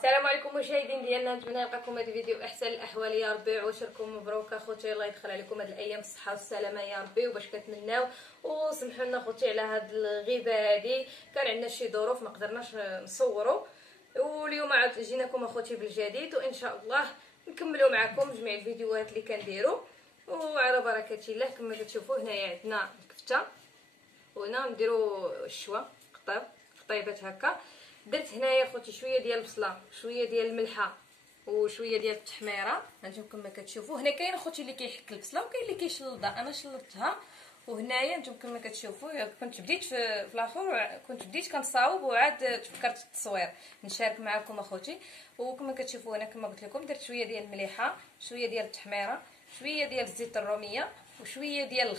السلام عليكم مشاهدين ديالنا، نتمنى يلقاكم هذا الفيديو احسن الاحوال يا ربي. عواشركم مبروك اخوتي، الله يدخل عليكم هاد الايام بالصحه والسلامه يا ربي. وباش كتمناو وسمحوا لنا اخوتي على هاد الغيبه هادي، كان عندنا شي ظروف ما قدرناش نصوروا، واليوم عاد جيناكم اخوتي بالجديد، وان شاء الله نكملوا معكم جميع الفيديوهات اللي كنديروا. وعلى بركه الله كما كتشوفوا هنايا عندنا الكفته، وهنا نديروا الشوا قطيبات هكا. درت هنايا خوتي شويه ديال البصله، شويه ديال الملحه، وشويه ديال التحميره. هانتوما كما كتشوفوا هنا كاين خوتي اللي كيحك البصله وكاين اللي كيشلضها، انا شلضتها. وهنايا نتوما كما كتشوفوا كنت بديت في الاخر، كنت بديت كنصاوب وعاد تفكرت في التصوير نشارك معكم اخوتي. وكما كتشوفوا هنا كما قلت لكم درت شويه ديال المليحه، شويه ديال التحميره، شويه ديال الزيت الروميه، وشويه ديال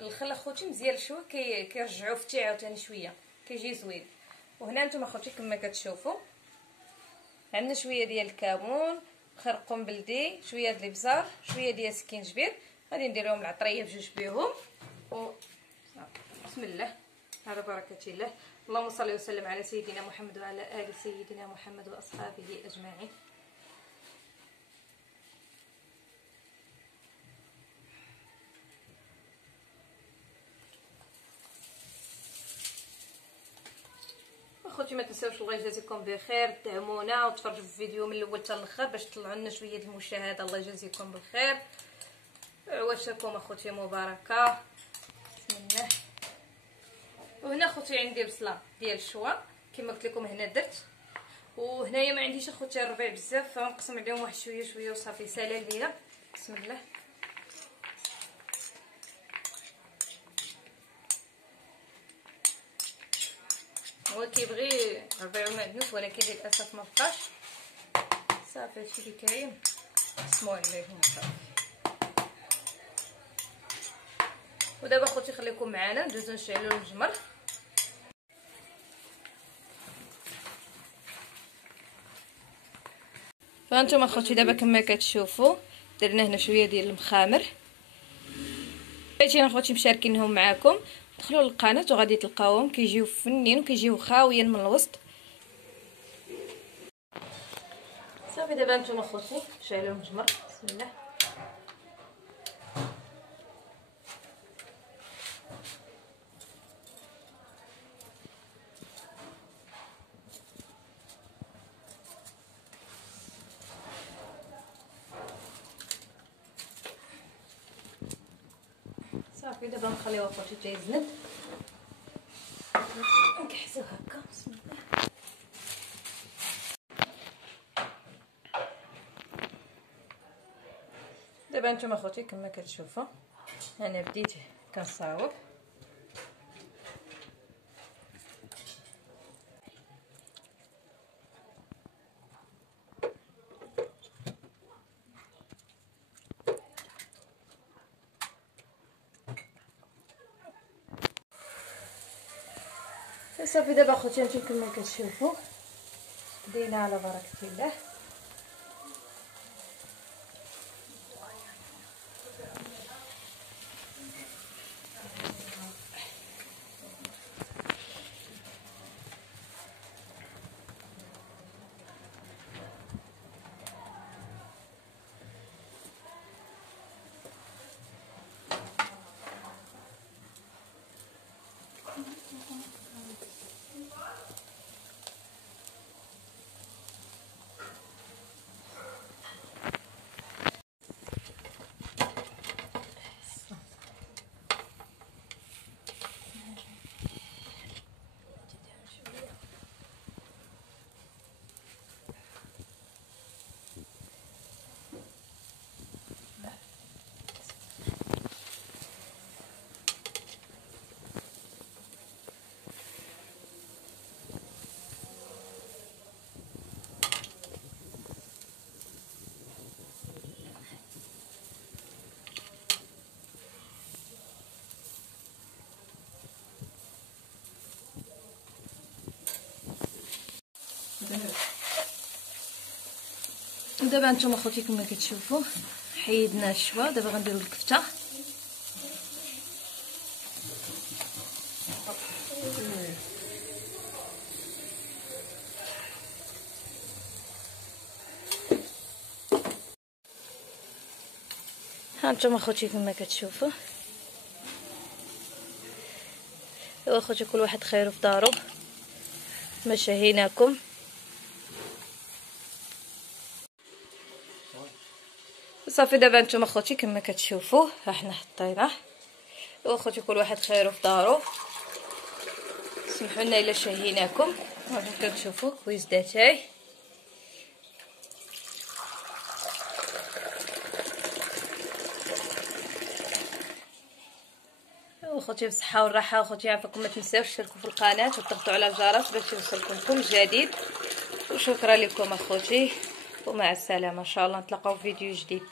الخل اخوتي مزيان شويه كيرجعوا فتي عاوتاني شويه كيجي زوين. وهنا نتوما اخوتي كما كتشوفوا عندنا شويه ديال الكمون، خرقوم بلدي، شويه ديال الابزار، شويه ديال سكينجبير. غادي نديرهم العطريه بجوج بيهم بسم الله على بركه الله. اللهم صل وسلم على سيدنا محمد وعلى ال سيدنا محمد واصحابه اجمعين. اخوتي ما تنساوش الله يجازيكم بخير، دعمونا وتفرجوا في الفيديو من الاول حتى الاخر باش تطلعوا لنا شويه ديال المشاهده. الله يجازيكم بالخير، عواشركم اخوتي مباركه بسم الله. وهنا اخوتي عندي بصله ديال الشوا كما قلت لكم هنا درت. وهنايا ما عنديش اخوتي الربيع بزاف، فنقسم عليهم واحد شويه شويه وصافي سالال ليا بسم الله. هو كيبغي ربيع ومعدنوس ولكن للاسف ما بقاش، صافي هادشي اللي كاين قسموا عليهم صافي. ودابا اخوتي خليكم معنا ندوزو نشعلوا الجمر. فانتم اخوتي دابا كما كتشوفوا درنا هنا شويه ديال المخامر، بغيتي اخوتي مشاركينهم معكم. دخلوا للقناه وغادي تلقاوهم كيجيو فنين وكيجيو خاويين من الوسط. صافي دابا نتوما اخوتي شعلوا الجمر بسم الله. صافي دابا نخليوها اخوتي تيزند، نكحسو هكا بسم الله. دابا نتوما اخوتي كما كتشوفوا انا بديت كنصاوب. صافي دابا اخوتي هانتوما كما كتشوفوا بدينا على بركه الله. دابا نتوما اخوتي كما كتشوفوا حيدنا الشوا، دابا غنديروا الكفته. هانتوما اخوتي كما كتشوفوا. ايوا اخوتي كل واحد خير في دارو، ما شهيناكم. صافي دابا نتوما اخوتي كما كتشوفوا ها حنا حطيناه. ايوا اخوتي كل واحد خير في دارو، سمحوا لنا الا شهيناكم. كما كتشوفوا كويس داتاي. اخوتي بالصحه والراحه. اخوتي عافاكم، ما تنساوش تشتركوا في القناه وتضغطوا على الجرس باش يوصلكم كل جديد. وشكرا لكم اخوتي، ومع السلامه. ان شاء الله نتلاقاو في فيديو جديد.